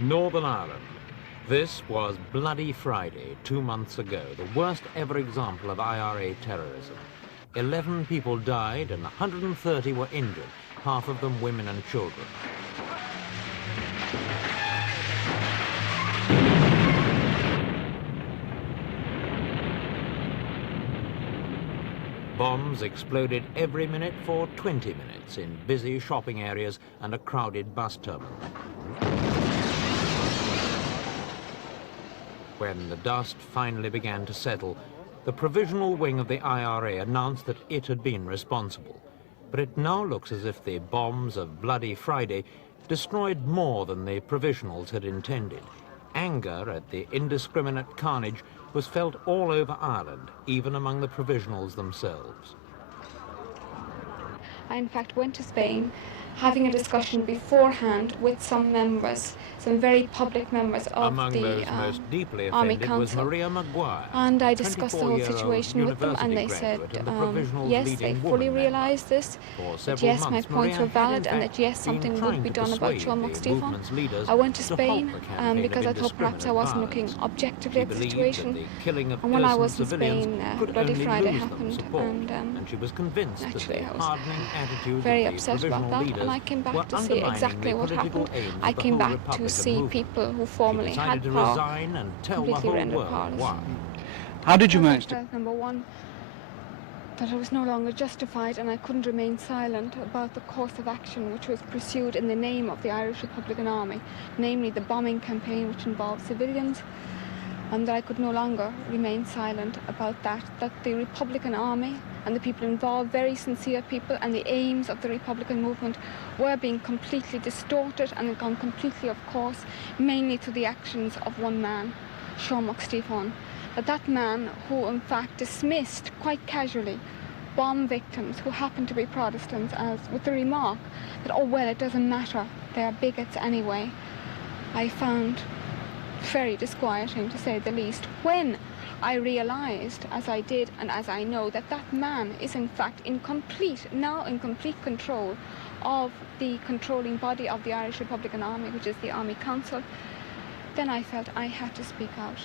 Northern Ireland. This was Bloody Friday 2 months ago, the worst ever example of IRA terrorism. 11 people died and 130 were injured, half of them women and children. Bombs exploded every minute for 20 minutes in busy shopping areas and a crowded bus terminal. When the dust finally began to settle, the provisional wing of the IRA announced that it had been responsible. But it now looks as if the bombs of Bloody Friday destroyed more than the provisionals had intended. Anger at the indiscriminate carnage was felt all over Ireland, even among the provisionals themselves. I in fact went to Spain, having a discussion beforehand with some members, some very public members of Among the those most deeply Army offended was Council. Maria Maguire, And I discussed the whole 24-year-old situation with them, and they university said, graduate and the provisional's yes, they leading fully woman member. realised this, For that several yes, my months, points Maria were had, valid, in and fact, that yes, been something trying would be to done about persuade Sean the McStephen. movement's leaders I went to to Spain halt the campaign because of I thought perhaps I wasn't looking indiscriminate objectively at the violence. She situation. believed that the killing of And when I innocent was in civilians Spain, could Bloody only Friday lose them happened, support, and she was convinced that naturally the I was hardening attitudes very of the upset about provisional that, leaders and I came were back to see undermining exactly the what political happened. aims I of the came whole back to Republican see movement. people who She formerly decided had to power resign and tell the completely whole rendered world powerless. why. How did you Because I manage to... felt, number one, that I was no longer justified, and I couldn't remain silent about the course of action which was pursued in the name of the Irish Republican Army, namely the bombing campaign which involved civilians, and that I could no longer remain silent about that the Republican Army and the people involved, very sincere people, and the aims of the Republican movement were being completely distorted and had gone completely off course, mainly to the actions of one man, Sean McStephen. That man who in fact dismissed quite casually bomb victims who happened to be Protestants as with the remark that, oh well, it doesn't matter, they are bigots anyway, I found very disquieting, to say the least, when I realised, as I did and as I know, that that man is in fact now in complete control of the controlling body of the Irish Republican Army, which is the Army Council. Then I felt I had to speak out.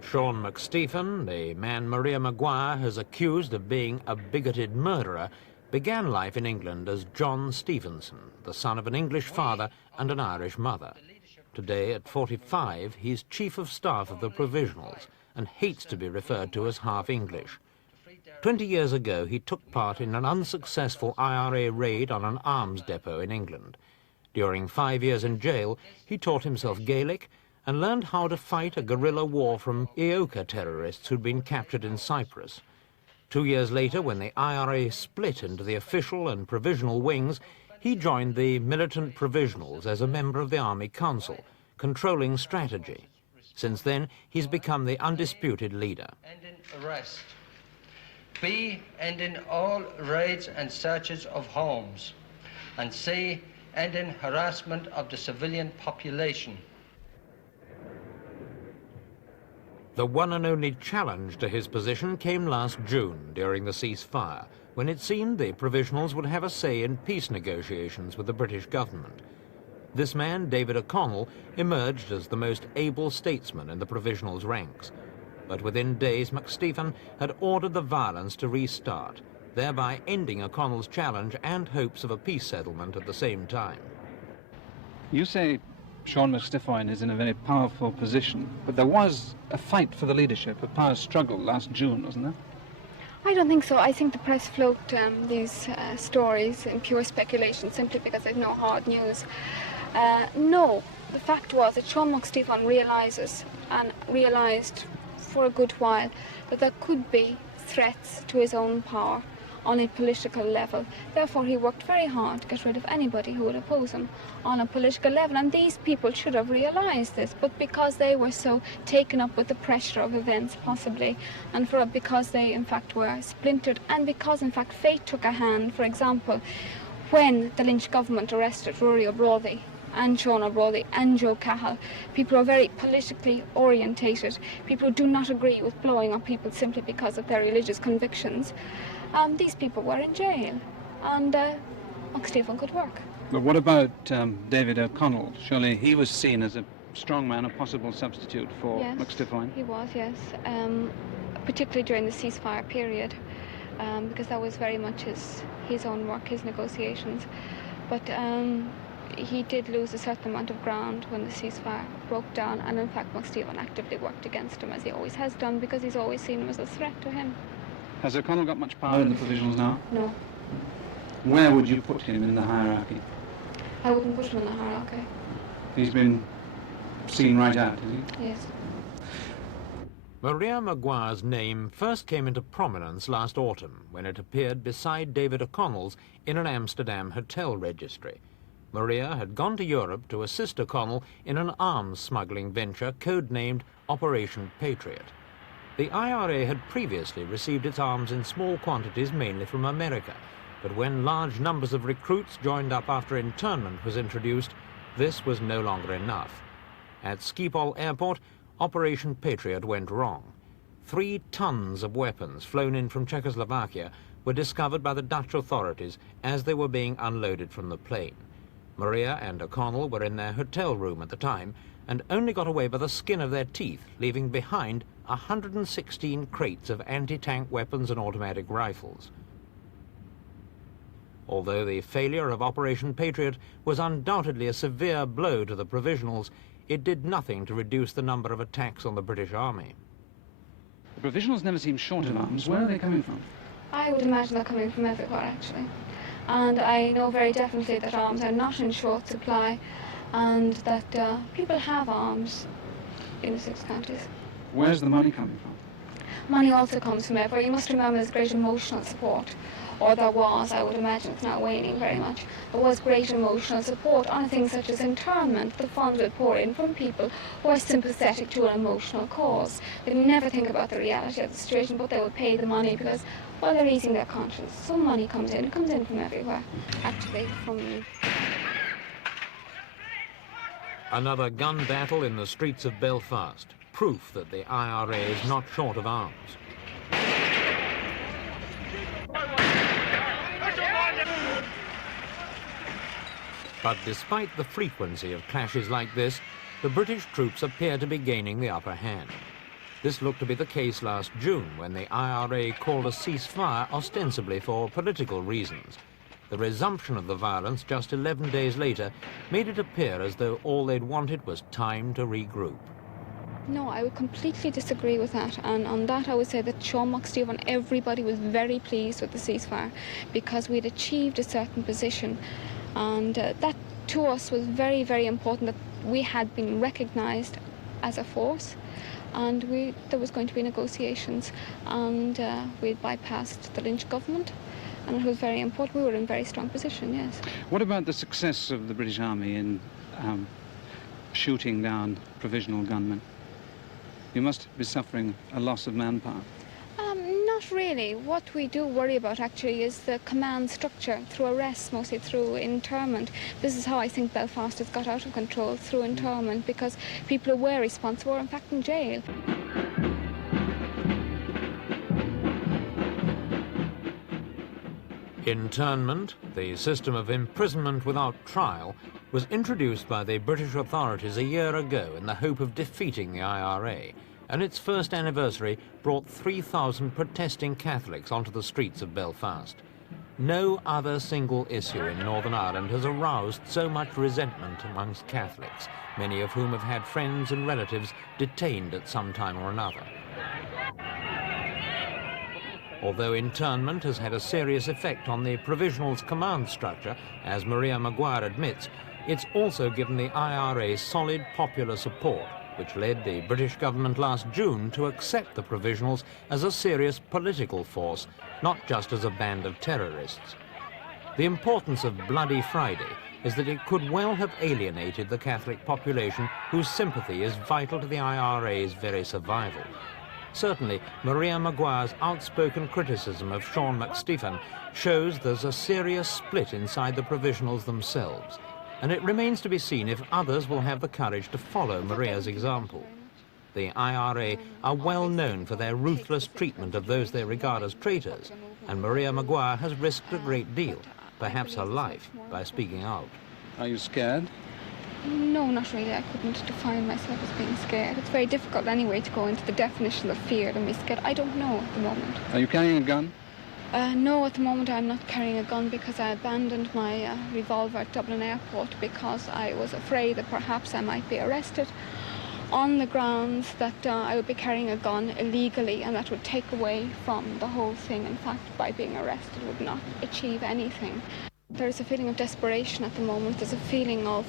Sean McStephen, the man Maria Maguire has accused of being a bigoted murderer, began life in England as John Stevenson, the son of an English father and an Irish mother. Today, at 45, he's chief of staff of the Provisionals and hates to be referred to as half English. 20 years ago, he took part in an unsuccessful IRA raid on an arms depot in England. During 5 years in jail, he taught himself Gaelic and learned how to fight a guerrilla war from Eoka terrorists who'd been captured in Cyprus. 2 years later, when the IRA split into the official and provisional wings, he joined the militant provisionals as a member of the Army Council, controlling strategy. Since then, he's become the undisputed leader. And in arrest. B, and in all raids and searches of homes. And C, and in harassment of the civilian population. The one and only challenge to his position came last June during the ceasefire, when it seemed the provisionals would have a say in peace negotiations with the British government. This man, David O'Connell, emerged as the most able statesman in the provisionals' ranks. But within days, McStephen had ordered the violence to restart, thereby ending O'Connell's challenge and hopes of a peace settlement at the same time. You say Sean McStephen is in a very powerful position, but there was a fight for the leadership, a power struggle last June, wasn't there? I don't think so. I think the press float these stories in pure speculation simply because there's no hard news. No, the fact was that Sean McStephen realised for a good while that there could be threats to his own power on a political level. Therefore, he worked very hard to get rid of anybody who would oppose him on a political level. And these people should have realised this, but because they were so taken up with the pressure of events, possibly, and because they, in fact, were splintered, and because, in fact, fate took a hand. For example, when the Lynch government arrested Rory O'Brothy and Sean O'Brothy and Joe Cahill, people are very politically orientated, people who do not agree with blowing up people simply because of their religious convictions. These people were in jail, and McStephen could work. But what about David O'Connell? Surely he was seen as a strong man, a possible substitute for Yes, McStiffine? he was, yes. Particularly during the ceasefire period, because that was very much his own work, his negotiations. But he did lose a certain amount of ground when the ceasefire broke down, and in fact McStiffine actively worked against him, as he always has done, because he's always seen him as a threat to him. Has O'Connell got much power in the provisionals now? No, Where would you put him in the hierarchy? I wouldn't put him in the hierarchy. He's been seen right out, has he? Yes. Maria Maguire's name first came into prominence last autumn when it appeared beside David O'Connell's in an Amsterdam hotel registry. Maria had gone to Europe to assist O'Connell in an arms smuggling venture codenamed Operation Patriot. The IRA had previously received its arms in small quantities mainly from America, but when large numbers of recruits joined up after internment was introduced, this was no longer enough. At Schiphol Airport, Operation Patriot went wrong. 3 tons of weapons flown in from Czechoslovakia were discovered by the Dutch authorities as they were being unloaded from the plane. Maria and O'Connell were in their hotel room at the time and only got away by the skin of their teeth, leaving behind 116 crates of anti-tank weapons and automatic rifles. Although the failure of Operation Patriot was undoubtedly a severe blow to the Provisionals, it did nothing to reduce the number of attacks on the British Army. The Provisionals never seem short of arms. Where are they coming from? I would imagine they're coming from everywhere, actually. And I know very definitely that arms are not in short supply, and that people have arms in the 6 counties. Where's the money coming from? Money also comes from everywhere. You must remember there's great emotional support, or there was, I would imagine, it's not waning very much. There was great emotional support on things such as internment. The funds would pour in from people who are sympathetic to an emotional cause. They never think about the reality of the situation, but they would pay the money because, well, they're easing their conscience. Some money comes in. It comes in from everywhere, actually, from... Another gun battle in the streets of Belfast, proof that the IRA is not short of arms. But despite the frequency of clashes like this, the British troops appear to be gaining the upper hand. This looked to be the case last June, when the IRA called a ceasefire ostensibly for political reasons. The resumption of the violence just 11 days later made it appear as though all they'd wanted was time to regroup. No, I would completely disagree with that, and on that I would say that Sean McStiffine and everybody was very pleased with the ceasefire because we'd achieved a certain position, and that to us was very, very important, that we had been recognised as a force, and there was going to be negotiations, and we'd bypassed the Lynch government, and it was very important. We were in a very strong position, yes. What about the success of the British Army in shooting down provisional gunmen? You must be suffering a loss of manpower. Not really. What we do worry about actually is the command structure through arrests, mostly through internment. This is how I think Belfast has got out of control, through internment, because people who were responsible were in fact in jail. Internment, the system of imprisonment without trial, was introduced by the British authorities a year ago in the hope of defeating the IRA, and its first anniversary brought 3,000 protesting Catholics onto the streets of Belfast. No other single issue in Northern Ireland has aroused so much resentment amongst Catholics, many of whom have had friends and relatives detained at some time or another. Although internment has had a serious effect on the Provisionals' command structure, as Maria Maguire admits, it's also given the IRA solid popular support, which led the British government last June to accept the Provisionals as a serious political force, not just as a band of terrorists. The importance of Bloody Friday is that it could well have alienated the Catholic population, whose sympathy is vital to the IRA's very survival. Certainly, Maria Maguire's outspoken criticism of Sean McStiffine shows there's a serious split inside the Provisionals themselves, and it remains to be seen if others will have the courage to follow Maria's example. The IRA are well known for their ruthless treatment of those they regard as traitors, and Maria Maguire has risked a great deal, perhaps her life, by speaking out. Are you scared? No, not really. I couldn't define myself as being scared. It's very difficult anyway to go into the definition of fear and be scared. I don't know at the moment. Are you carrying a gun? No, at the moment I'm not carrying a gun because I abandoned my revolver at Dublin Airport because I was afraid that perhaps I might be arrested on the grounds that I would be carrying a gun illegally, and that would take away from the whole thing. In fact, by being arrested would not achieve anything. There's a feeling of desperation at the moment. There's a feeling of,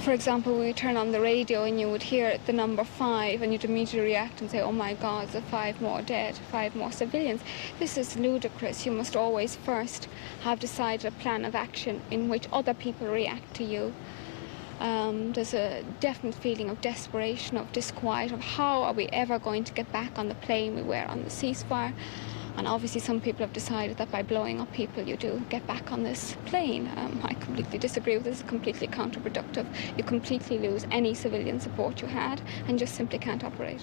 for example, we turn on the radio and you would hear the number 5 and you'd immediately react and say, oh my God, there's 5 more dead, 5 more civilians. This is ludicrous. You must always first have decided a plan of action in which other people react to you. There's a definite feeling of desperation, of disquiet, of how are we ever going to get back on the plane we were on the ceasefire. And obviously some people have decided that by blowing up people you do get back on this plane. I completely disagree with this. It's completely counterproductive. You completely lose any civilian support you had and just simply can't operate.